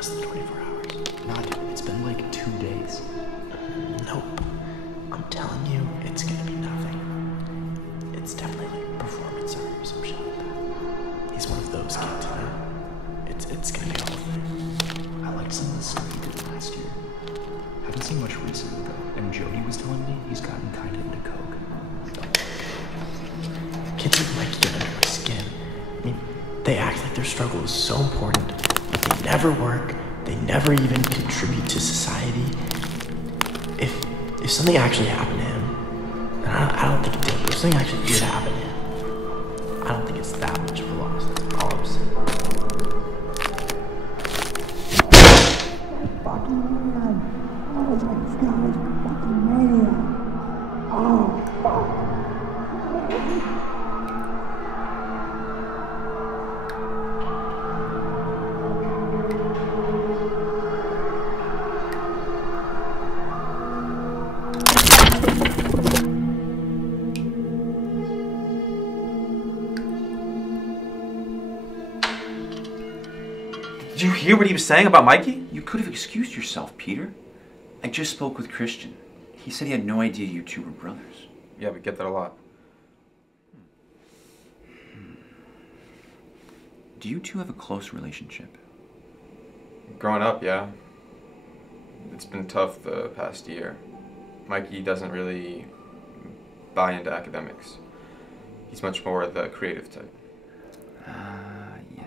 less than 24 hours. Nah, dude, it's been like 2 days. Nope. I'm telling you, it's gonna be nothing. It's definitely like performance art or some shit like that. He's one of those kids, you know? It's gonna be all there. I liked some of the stuff he did last year. Haven't seen much recently though. And Jody was telling me he's gotten kind of into coke. Kids like Mikey get under my skin. I mean, they act like their struggle is so important, but they never work. They never even contribute to society. If something actually happened to him, and I don't think it did, but if something actually did happen to him, I don't think it's that much of a loss. That's all I'm saying. Fucking man. Oh my god, fucking man. Oh, fuck. Did you hear what he was saying about Mikey? You could have excused yourself, Peter. I just spoke with Christian. He said he had no idea you two were brothers. Yeah, we get that a lot. Do you two have a close relationship? Growing up, yeah. It's been tough the past year. Mikey doesn't really buy into academics. He's much more the creative type. Ah, yes.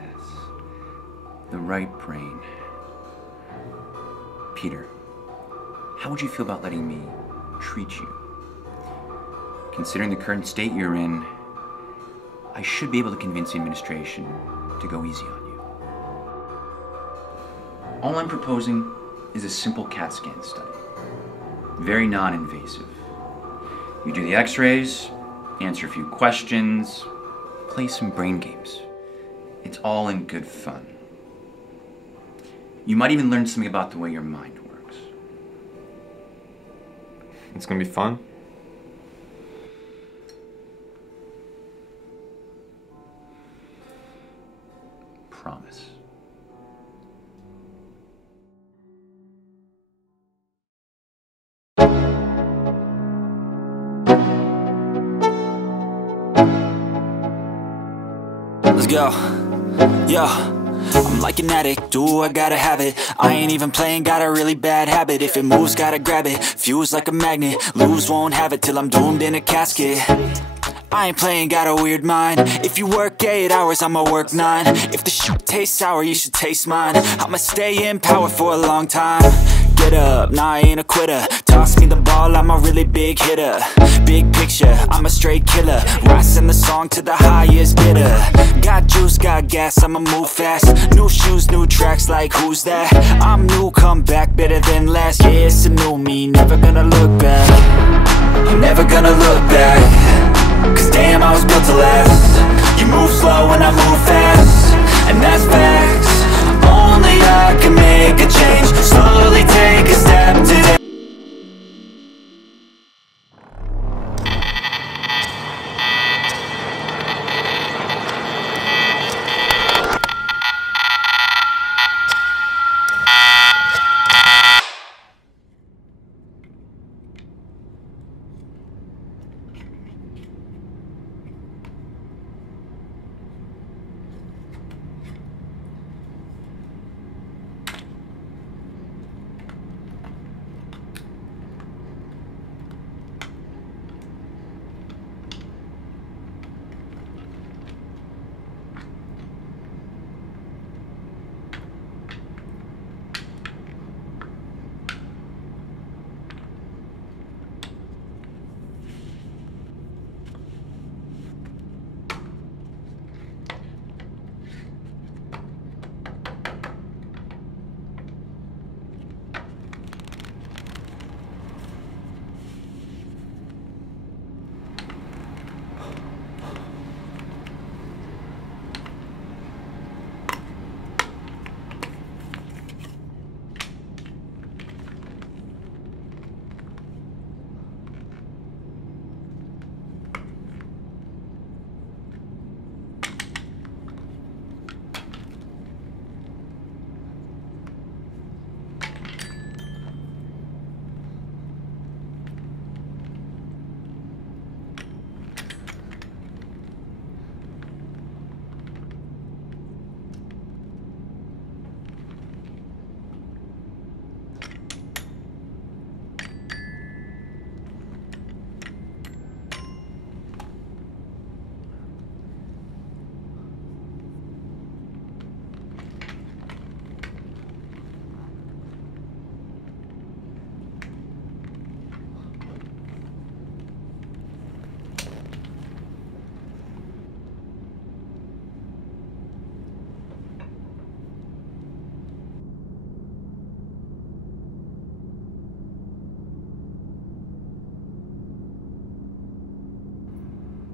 The right brain. Peter, how would you feel about letting me treat you? Considering the current state you're in, I should be able to convince the administration to go easy on you. All I'm proposing is a simple CAT scan study. Very non-invasive. You do the x-rays, answer a few questions, play some brain games. It's all in good fun. You might even learn something about the way your mind works. It's gonna be fun. Promise. Let's go. Yo, I'm like an addict, do I gotta have it. I ain't even playing, got a really bad habit. If it moves, gotta grab it, fuse like a magnet. Lose, won't have it till I'm doomed in a casket. I ain't playing, got a weird mind. If you work 8 hours, I'ma work 9. If the shit tastes sour, you should taste mine. I'ma stay in power for a long time. Get up, nah, I ain't a quitter. Toss me the ball, I'm a really big hitter. Big picture, I'm a straight killer. Rising the song to the highest bidder. Got juice, got gas, I'ma move fast. New shoes, new tracks, like who's that? I'm new, come back, better than last. Yeah, it's a new me, never gonna look back. I'm never gonna look back. Cause damn, I was built to last. You move slow and I move fast, and that's facts. Only I can make a change. Slowly take a step today.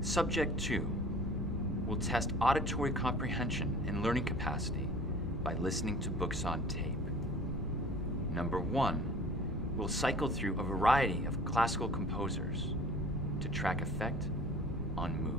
Subject 2 will test auditory comprehension and learning capacity by listening to books on tape. Number 1 will cycle through a variety of classical composers to track effect on mood.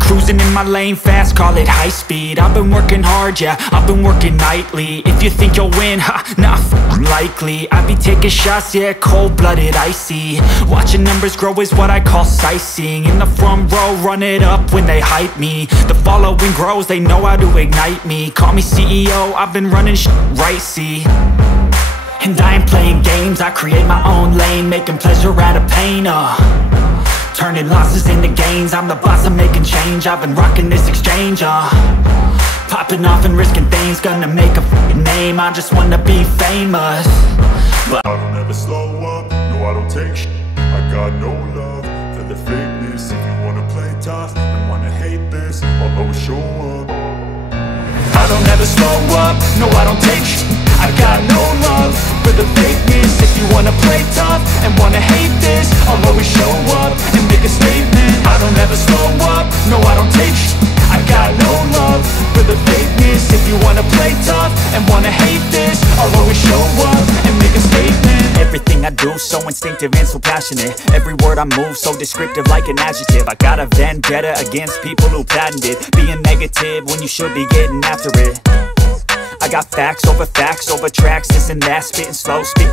Cruising in my lane fast, call it high speed. I've been working hard, yeah, I've been working nightly. If you think you'll win, ha, not likely. I be taking shots, yeah, cold-blooded, icy. Watching numbers grow is what I call sightseeing. In the front row, run it up when they hype me. The following grows, they know how to ignite me. Call me CEO, I've been running shit right, see. And I ain't playing games, I create my own lane, making pleasure out of pain, turning losses into gains, I'm the boss, I'm making change. I've been rocking this exchange, popping off and risking things, gonna make a f***ing name. I just wanna be famous, but I don't ever slow up, no I don't take shit. I got no love for the fakeness. If you wanna play tough and wanna hate this, I'll always show up. I don't ever slow up, no I don't take shit. I got no love for the fakeness. If you wanna play tough and wanna hate this, I'll always show up and make a statement. I don't ever slow up, no I don't take shit. I got no love for the fakeness. If you wanna play tough and wanna hate this, I'll always show up and make a statement. Everything I do so instinctive and so passionate. Every word I move so descriptive like an adjective. I got a vendetta against people who patented being negative when you should be getting after it. I got facts over tracks, this and that, spitting slow, spitting